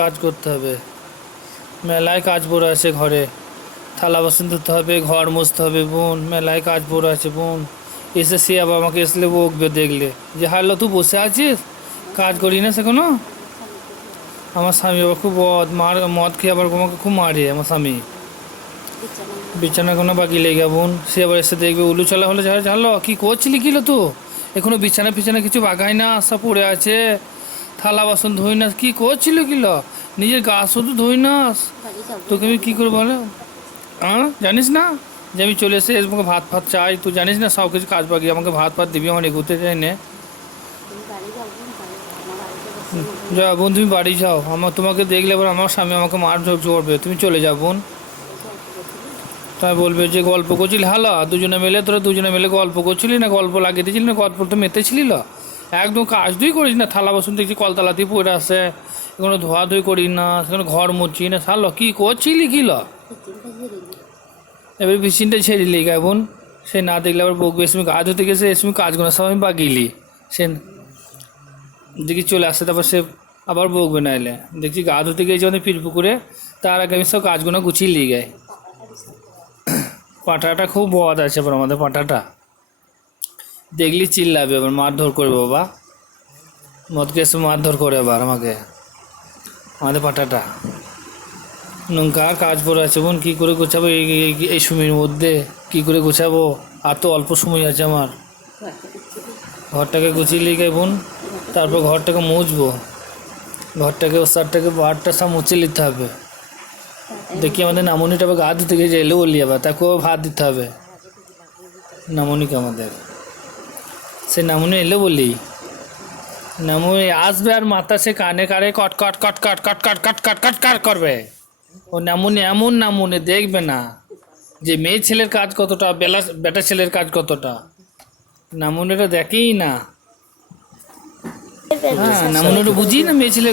কাজ করতে হবে। মেলায় কাজ পড়ে আছে ঘরে। থালা বাসন ধুতে হবে, ঘর মুছতে হবে, বোন। মেলায় কাজ পড়ে আছে, বোন। এসে সে আবার আমাকে এসলে বকবে দেখলে। যে, হারলো, তুই বসে আছিস? কাজ করি না সে কোনো আমার স্বামী আবার খুব মদ মার, মদ খেয়ে আবার আমাকে খুব মারে আমার স্বামী। বিছানা কোনো বাকি লেগে বোন। সে আবার এসে দেখবে, উলু চলা হলে যা জানলো কি করছিলি কিলো তো এখনও বিছানা ফিছানা কিছু বাগায় না? আসা পড়ে আছে। থালা বাসন ধুই নাস কি করছিল কিলো নিজের গা শুধু ধুই নাস তোকে আমি কী করে বলো? হ্যাঁ জানিস না? যে আমি চলে এসে আমাকে ভাত ফাত চাই, তুই জানিস না সব কিছু কাজ বাকি আমাকে ভাত ফাত দিবি, আমার এগোতে চাই নে। যা বোন, তুমি বাড়ি যাও। আমার, তোমাকে দেখলে এবার আমার স্বামী আমাকে মার ঝোঁক করবে তুমি চলে যাও বোন। তাই বলবে যে গল্প করছিলি? হালো, দুজনে মিলে, তোরা দুজনে মিলে গল্প করছিলি না? গল্প লাগিয়ে দিয়েছিলি না? গল্প তো মেতেছিলি না একদম কাজ দুই করিস না, থালা বাসন দেখছি কলতলাতে পড়ে আসে কোনো ধোয়া ধুই করিস না সেখানে ঘর মুচ্ছি না শালো কী করছিলি কি ল? এবার মেশিনটা ছেড়িলি কেমন সে না দেখলে আবার বকবে, এসে গা ধুতে গেছে, এসে কাজগুলো সব আমি বাগিলি, সে দেখি চলে আসে, তারপর সে আবার বকবে না এলে দেখছি গা ধুতে গিয়েছে আমাদের পীর পুকুরে, তার আগে আমি সব কাজগুলো গুছিয়ে নিয়ে গাই পাটাটা খুব বদ আছে আমাদের পাটাটা। দেখলি চিল্লাবে আবার, মারধর করবে বাবা। মদকে এসে মারধর করে আবার আমাকে। আমাদের পাটাটা। নৌকা, কাজ পড়ে আছে বোন, কী করে গোছাবো? এই সময়ের মধ্যে কী করে গোছাবো? আর তো অল্প সময় আছে আমার। ঘরটাকে গুছিয়ে লিখে বোন, তারপর ঘরটাকে মুছবো। ঘরটাকে ও সারটাকে বাহারটা সব মুছে নিতে হবে। দেখি আমাদের নামনিটা গা ধুতে গিয়ে এলেও বলি আবার, তাকেও ভাত দিতে হবে। নামনিকে আমাদের। সে নামুনে এলো বলি নামুনে আসবে আর মাথা সে কানে কানে কট কট কট কট কট কট কট কট কট কট করবে ও নামুনে এমন নামুনে দেখবে না যে মেয়ে ছেলের কাজ কতটা বেলা বেটা ছেলের কাজ কতটা নামুনেটা দেখেই না হ্যাঁ নামুনেটা বুঝি না মেয়ে ছেলে